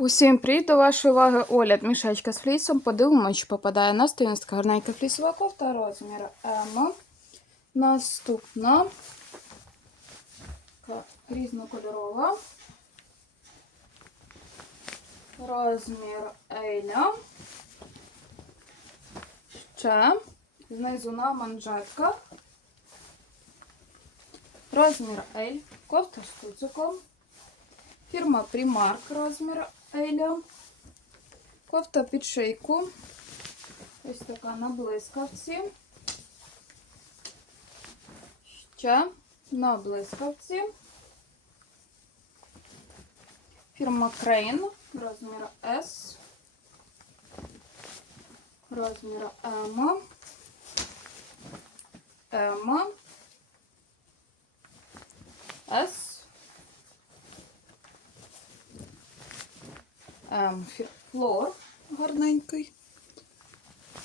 Усім привіт до вашої уваги огляд мішечка з флісом. Подивимось, чи попадає на сторінська гарненька флісова кофта розмір М. Наступна різнокольорова. Розмір Еля. Ще знизу на манжетках. Розмір L. Кофта з куциком. Фірма Primark розмір Еля. Кофта під шийку. Ось така на блискавці. Ще на блискавці. Фірма Crane розмір S. Розмір М. М. флор гарненький.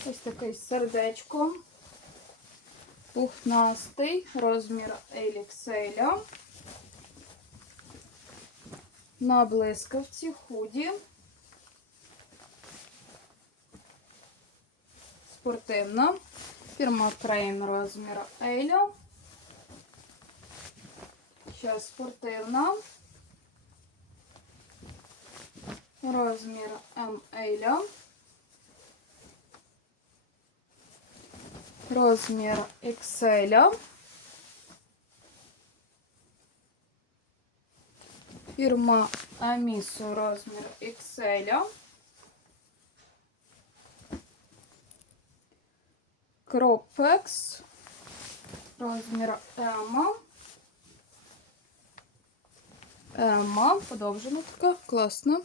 Ось такий з сердечком. Пухнастий, розмір Елікселя. На блискавці худі. Спортивна. Фірма Крейн розмір Еля. Ще спортивна. Розмір М Еля. Розмір XL. Фірма Амісу розмір XL. Кропекс. Розмір М. М. Подовжена така. Класно.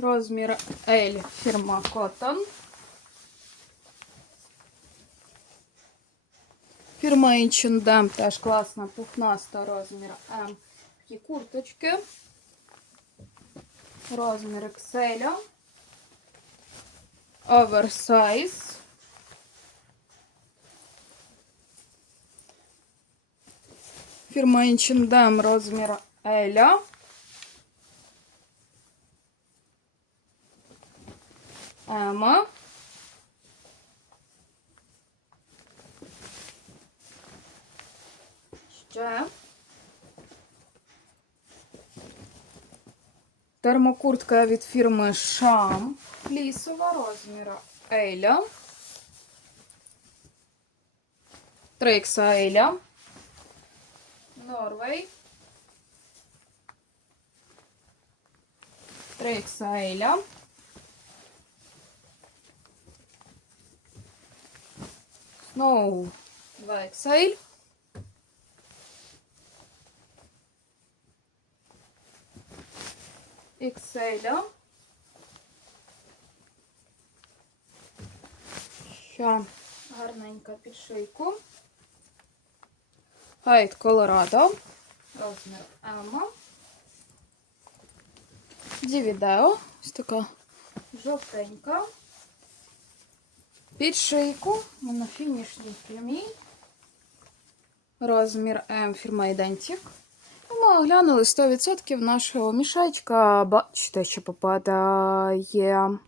Розмір L фірма Cotton. Фірма H&M теж класна, пухнаста розмір М. Такі курточки. Розмір XL. Оверсайз. Фірма H&M розмір L. Ема. Ще. Термокуртка від фірми Шам. Лісова розміра Еля. 3 Еля. Норвей. 3 Еля. Snow 2XL. XL. Ще гарненька під шийку. Хайт Колорадо. Розмір М. Дівідео. Ось така жовтенька. Під шийку на фінішній прямій. Розмір М фірма Identic. І Ми оглянули 100% нашого мішечка. Бачите, що попадає.